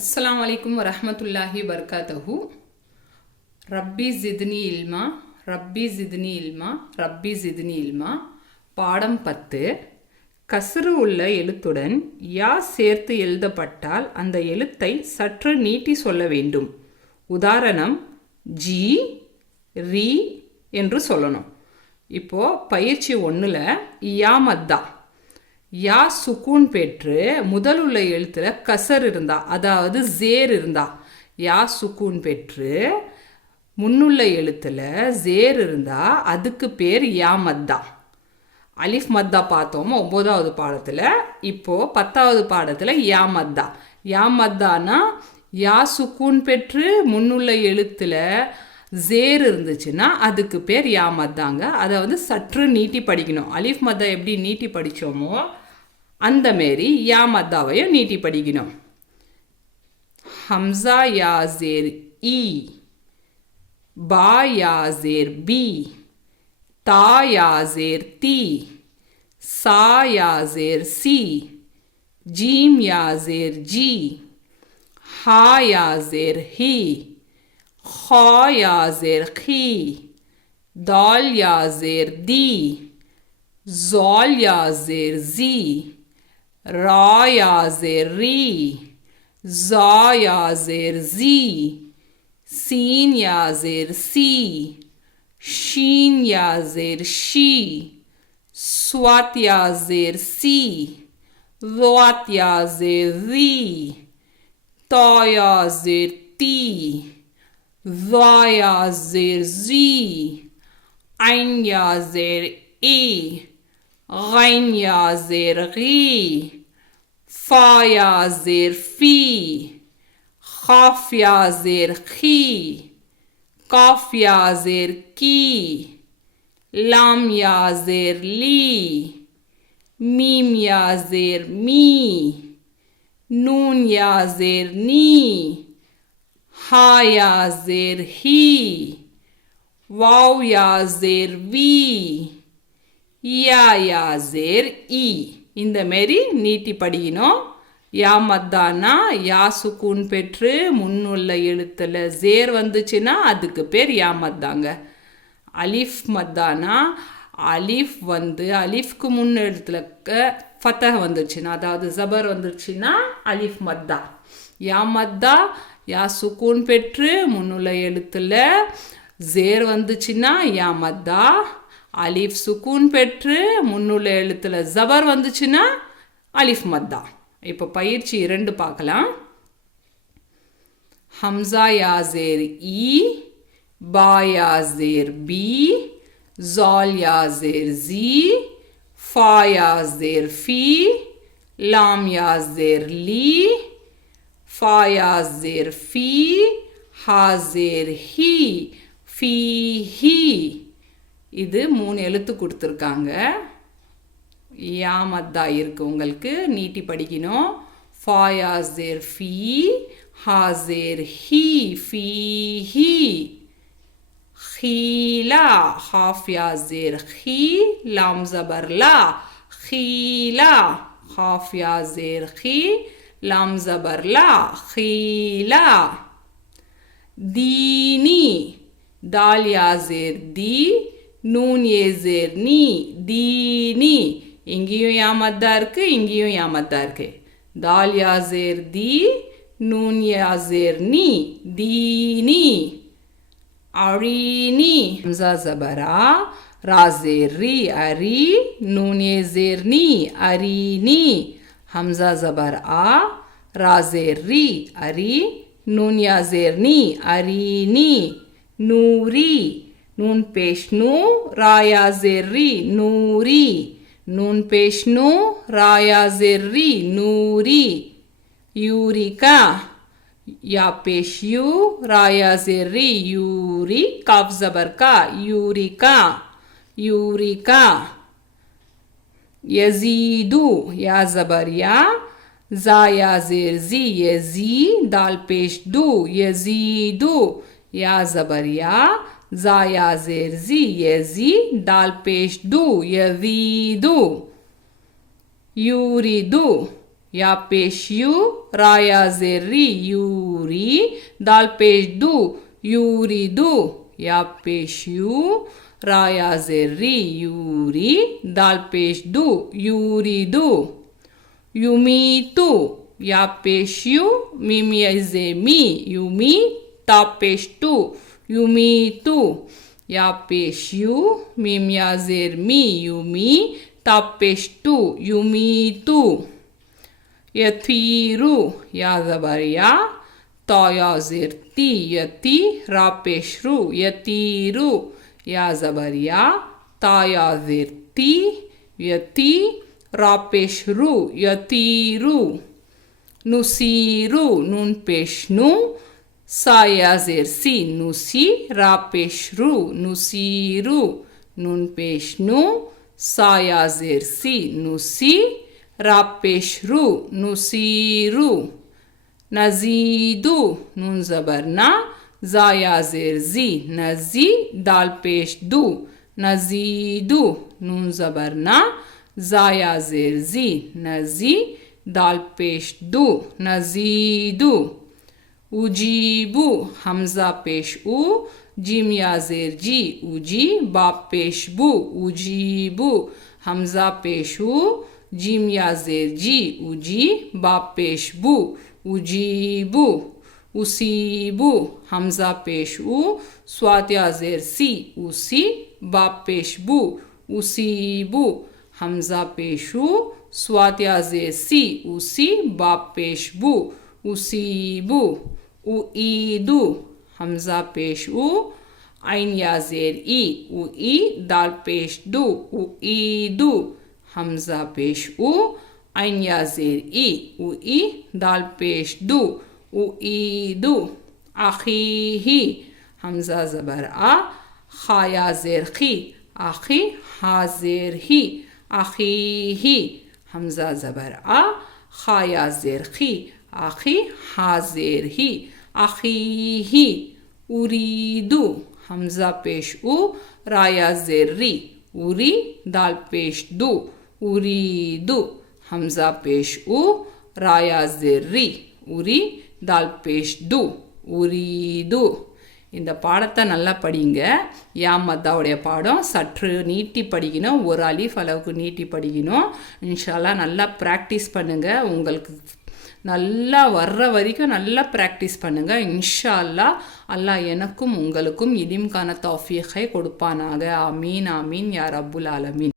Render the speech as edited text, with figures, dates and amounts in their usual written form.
அஸ்ஸலாமு அலைக்கும் வரஹ்மத்துல்லாஹி வபரகாத்துஹு. ரப்பி ஜித்னி இல்மா, ரப்பி ஜித்னி இல்மா, ரப்பி ஜித்னி இல்மா. பாடம் 10. கஸ்ரு உள்ள எழுத்துடன் யா சேர்த்து எழுதப்பட்டால் அந்த எழுத்தை சற்று நீட்டி சொல்ல வேண்டும். உதாரணம் ஜி, ரி என்று சொல்லணும். இப்போ பயிற்சி 1ல் யா மத்தா. யா சுக்கூன் பெற்று முதல் உள்ள எழுத்துல கசர் இருந்தா, அதாவது ஜேர் இருந்தா, யா சுக்கூன் பெற்று முன்னுள்ள எழுத்துல ஜேர் இருந்தா அதுக்கு பேர் யா மத்தா. அலிஃப் மத்தா பார்த்தோம் 9வது பாடத்தில். இப்போ 10வது பாடத்தில் யா மத்தா. யா மத்தானா யா சுக்கூன் பெற்று முன்னுள்ள எழுத்துல ஜேர் இருந்துச்சுன்னா அதுக்கு பேர் யா மத்தாங்க. அதை சற்று நீட்டி படிக்கணும். அலிஃப் மத்தா எப்படி நீட்டி படித்தோமோ அந்த மாரி யா மத்தாவையும் நீட்டி படிக்கணும். ஹம்சா யா ஜேர் இ, பா யா ஜேர் பி, தா யா ஜேர் தி, சா யா ஜேர் சி, ஜீம் யா ஜேர் ஜி, ஹா யா ஜேர் ஹி, ஹா யா ஜேர் ஹி, தால் யா ஜேர் தி, ज़ाल या ज़ेर ज़ी, रा या ज़ेर री, ज़ा या ज़ेर ज़ी, सीन या ज़ेर सी, शीन या ज़ेर शी, स्वात या ज़ेर सी, ज़ात या ज़ेर ज़ी, ता या ज़ेर ती, ज़ा या ज़ेर ज़ी, ऐन या ज़ेर ई, غين या ज़ेर غी, फा या ज़ेर फी, खाफ या ज़ेर खी, काफ या ज़ेर की, लाम या ज़ेर ली, मीम या ज़ेर मी, नून या ज़ेर नी, हा या ज़ेर ही, वाव या ज़ेर वी, யா யா ஜேர் இ. இந்த மாரி நீட்டி படிக்கணும். யா மத்தானா யா சுக்கூன் பெற்று முன்னுள்ள எழுத்துல ஜேர் வந்துச்சுன்னா அதுக்கு பேர் யா மத்தாங்க. அலிஃப் மத்தானா அலிஃப் அலிஃப்க்கு முன் எழுத்துல ஃபத்தஹ் வந்துச்சுன்னா, அதாவது ஜபர் வந்துச்சுன்னா அலிஃப் மத்தா. யா மத்தா யா சுக்கூன் பெற்று முன்னுள்ள எழுத்துல ஜேர் வந்துச்சுன்னா யா மத்தா. அலிஃப் சுக்கூன் பெற்று முன்னுள்ள எழுத்துல ஜபர் வந்துச்சுன்னா அலிஃப் மத்தா. இப்போ பயிற்சி 2 பார்க்கலாம். ஹம்சா யா ஜேர் இ, பா யா ஜேர் பி, ज़ाल या ज़ेर ज़ी, फा या ज़ेर फी, लाम या ज़ेर ली, फा या ज़ेर फी, हा ज़ेर ही, फी ही. இது 3 எழுத்து கொடுத்துருக்காங்க. யா மத்தா இருக்கு, உங்களுக்கு நீட்டி படிக்கணும். ஃபா யா ஸேர் ஃபீ, ஹா ஸேர் ஹி, ஃபீ ஹி, ஹீலா, ஹாஃப் யா ஸேர் ஹி, லாம் ஜபர் லா, ஹீலா, ஹாஃப் யா ஸேர் ஹி, லாம் ஜபர் லா, ஹீலா. தீனி, தால் யா ஸேர் தி, நூன் ஏ ஜேர் நீ, தீனி. இங்கேயும் யா மத்தா இருக்கு, இங்கேயும் யா மத்தா இருக்கு. தால் யா ஜேர் தி, நூன் யா ஜேர் நீ, தீனி. அரீனி, ஹம்சா ஜபரா, ரா ஜேர் ரி, அரி, நூன் ஏ ஜேர் நீ, அரீனி. ஹம்சா ஜபர் ஆ, ரா ஜேர் ரி, அரி, நூன் யா ஜேர் நீ, அரீனி. நூரி, नून पेश नू, राया ज़ेरी, नूरी. नून पेश नू, राया ज़ेरी, नूरी. यूरिका, या पेश यू, राया ज़ेरी, यूरी, काफ ज़बर का, यूरिका, यूरिका. यजीदू, या ज़बर या, ज़ा या ज़ेर ज़ी, यज़ी, दाल पेश दू, यजीदू. या ज़बर या, ज़ा या ज़ेर ज़ी, यज़ी, दाल पेश दू, यज़ीदू. यूरिदू, या पेश यू रा या जेर री यूरी दाल पेश दू यूरिदू या पेश यू रा या जेर री यूरी दाल पेश दू यूरिदू युमीतू या पेश यू मीम या जे मी युमी ता पेश टू युमीतू या पेश यू मीम या जेर मी युमी ता पेश टू युमीतू यतीरू या ज़बर या ता या जेर ती यती रा पेश रू यतीरू या ज़बर या ता या जेर ती यती रा पेश रू यतीरू नुसीरू नून पेश नू सा या जेर सी नुसी रा पेश रू नुसीरू नून पेश नू सा या जेर सी नुसी रा पेश रू नुसीरू नजीदू नून ज़बर ना जा या जेर जी नजी दाल पेश दू नजीदू नून ज़बर ना जा या जेर जी नजी दाल पेश दू नजीदू उजीबू हमजा पेश उ जिम या जेर जी उजी बा पेश बू उजीबू हमजा पेश उ जिम या जेर जी उजी बा पेश बू उजीबू उसीबू हमजा पेश उ स्वात या जेर सी उसी बा पेश बू उसीबू हमजा पेश उ स्वात या जेर सी उसी बा पेश बू उसीबू उईदू हमजा पेश उ आइन या जेर ई उई दाल पेश दू उईदू हमजा पेश उ आइन या जेर ई उई दाल पेश दू उईदू आखीही हमजा ज़बर आ खा या जेर खी आखी हा जेर ही आखीही हमजा ज़बर आ खा या जेर खी आखी हा जेर ही आखीही उरीदू हमजा पेश उ रा या जेर री उरी दाल पेश दू उरीदू हमजा पेश उ रा या जेर री उरी दाल पेश दू उरीदू இந்த பாடத்தை நல்லா படிங்க. யா மத்தாவுடைய பாடம் சற்று நீட்டி படிக்கணும், ஒரு அலிஃப் அளவுக்கு நீட்டி படிக்கணும். இன்ஷால்லா நல்லா ப்ராக்டிஸ் பண்ணுங்கள். உங்களுக்கு நல்லா வர்ற வரைக்கும் நல்லா ப்ராக்டிஸ் பண்ணுங்கள். இன்ஷா அல்லாஹ் அல்லாஹ் எனக்கும் உங்களுக்கும் இலிம்கான தௌஃபீகை கொடுப்பானாக. ஆமீன் ஆமீன் யா ரப்புல் ஆலமீன்.